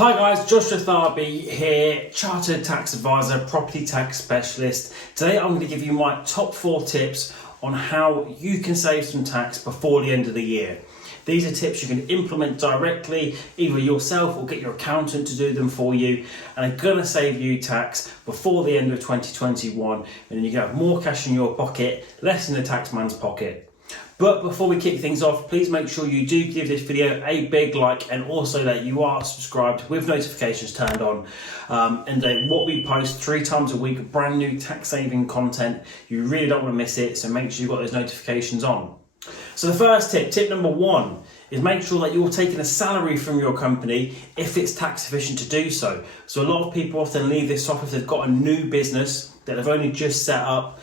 Hi guys, Joshua Tharby here, Chartered Tax Advisor, Property Tax Specialist. Today I'm going to give you my top 4 tips on how you can save some tax before the end of the year. These are tips you can implement directly, either yourself or get your accountant to do them for you, and are going to save you tax before the end of 2021, and then you can have more cash in your pocket, less in the taxman's pocket. But before we kick things off, please make sure you do give this video a big like, and also that you are subscribed with notifications turned on. And what we post 3 times a week, brand new tax saving content. You really don't want to miss it, so make sure you've got those notifications on. So the first tip number 1, is make sure that you're taking a salary from your company if it's tax efficient to do so. So a lot of people often leave this off if they've got a new business that they've only just set up,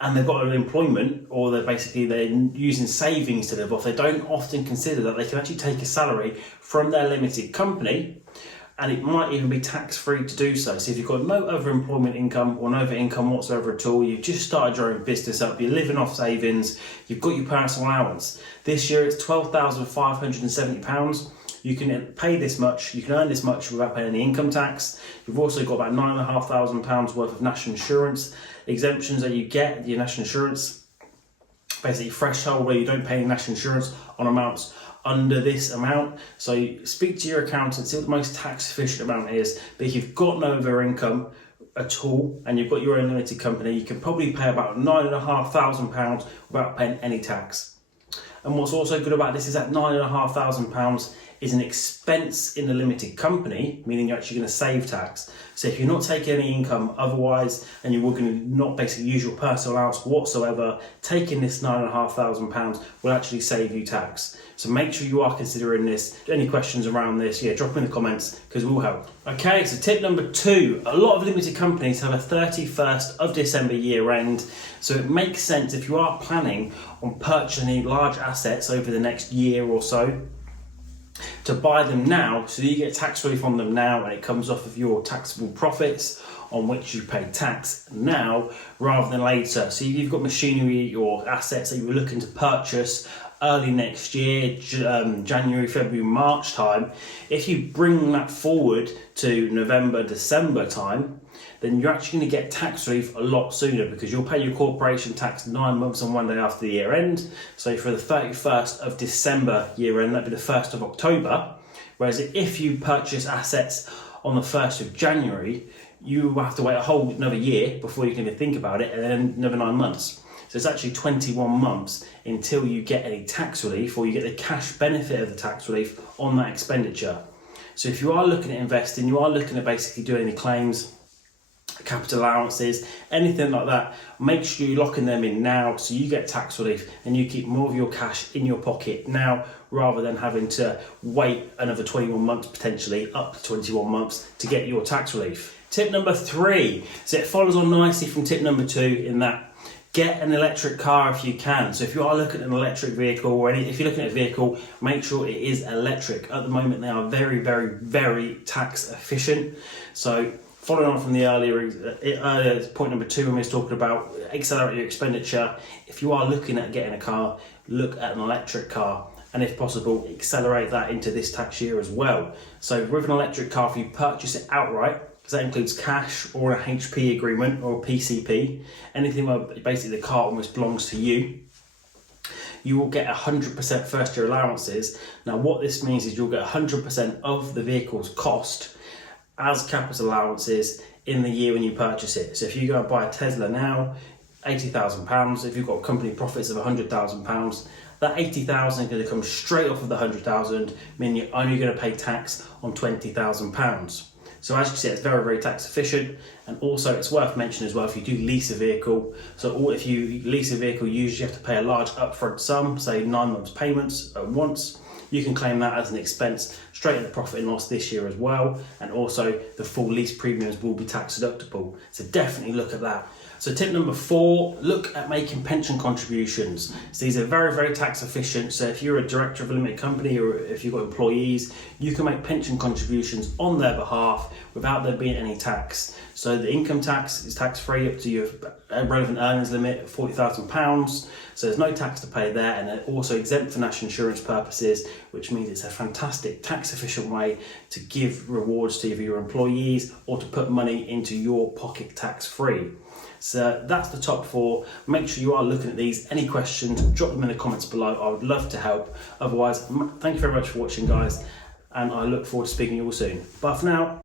and they've got an employment, or they're using savings to live off. They don't often consider that they can actually take a salary from their limited company, and it might even be tax-free to do so. So if you've got no other employment income or no other income whatsoever at all, you've just started your own business up, you're living off savings, you've got your personal allowance. This year it's £12,570. You can pay this much, you can earn this much without paying any income tax. You've also got about £9,500 worth of national insurance exemptions that you get, your national insurance, basically threshold where you don't pay any national insurance on amounts under this amount. So you speak to your accountant, see what the most tax efficient amount is. But if you've got no other income at all and you've got your own limited company, you can probably pay about £9,500 without paying any tax. And what's also good about this is that £9,500 is an expense in the limited company, meaning you're actually going to save tax. So if you're not taking any income otherwise, and you're going to not basically use your personal allowance whatsoever, taking this £9,500 will actually save you tax. So make sure you are considering this. Any questions around this, drop them in the comments because we'll help. Okay, so tip number 2, a lot of limited companies have a 31st of December year end. So it makes sense if you are planning on purchasing large assets over the next year or so, to buy them now, so you get tax relief on them now, and it comes off of your taxable profits on which you pay tax now rather than later. So if you've got machinery or assets that you were looking to purchase early next year, January, February, March time, if you bring that forward to November, December time, then you're actually going to get tax relief a lot sooner, because you'll pay your corporation tax 9 months and 1 day after the year end. So for the 31st of December year end, that'd be the 1st of October. Whereas if you purchase assets on the 1st of January, you will have to wait a whole another year before you can even think about it, and then another 9 months. So it's actually 21 months until you get any tax relief, or you get the cash benefit of the tax relief on that expenditure. So if you are looking at investing, you are looking at basically doing any claims, capital allowances, anything like that, make sure you lock them in now so you get tax relief and you keep more of your cash in your pocket now, rather than having to wait another 21 months, potentially up to 21 months to get your tax relief. Tip number 3, so it follows on nicely from tip number 2 in that get an electric car if you can. So if you are looking at an electric vehicle, or if you're looking at a vehicle, make sure it is electric. At the moment they are very, very, very tax efficient. So following on from the earlier point number 2, when we was talking about accelerate your expenditure, if you are looking at getting a car, look at an electric car, and if possible, accelerate that into this tax year as well. So with an electric car, if you purchase it outright, because that includes cash or a HP agreement or a PCP, anything where basically the car almost belongs to you, you will get 100% first year allowances. Now what this means is you'll get 100% of the vehicle's cost as capital allowances in the year when you purchase it. So if you go and buy a Tesla now, £80,000, if you've got company profits of £100,000, that £80,000 is going to come straight off of the £100,000, meaning you're only going to pay tax on £20,000. So as you see, it's very, very tax efficient. And also it's worth mentioning as well, if you do lease a vehicle, so if you lease a vehicle, you usually have to pay a large upfront sum, say 9 months payments at once. You can claim that as an expense straight in the profit and loss this year as well. And also the full lease premiums will be tax deductible. So definitely look at that. So tip number 4, look at making pension contributions. So these are very, very tax efficient. So if you're a director of a limited company, or if you've got employees, you can make pension contributions on their behalf without there being any tax. So the income tax is tax free up to your relevant earnings limit of £40,000, so there's no tax to pay there, and they're also exempt for national insurance purposes, which means it's a fantastic tax efficient way to give rewards to either your employees or to put money into your pocket tax free. So that's the top 4. Make sure you are looking at these. Any questions, drop them in the comments below. I would love to help. Otherwise, thank you very much for watching, guys, and I look forward to speaking to you all soon. Bye for now.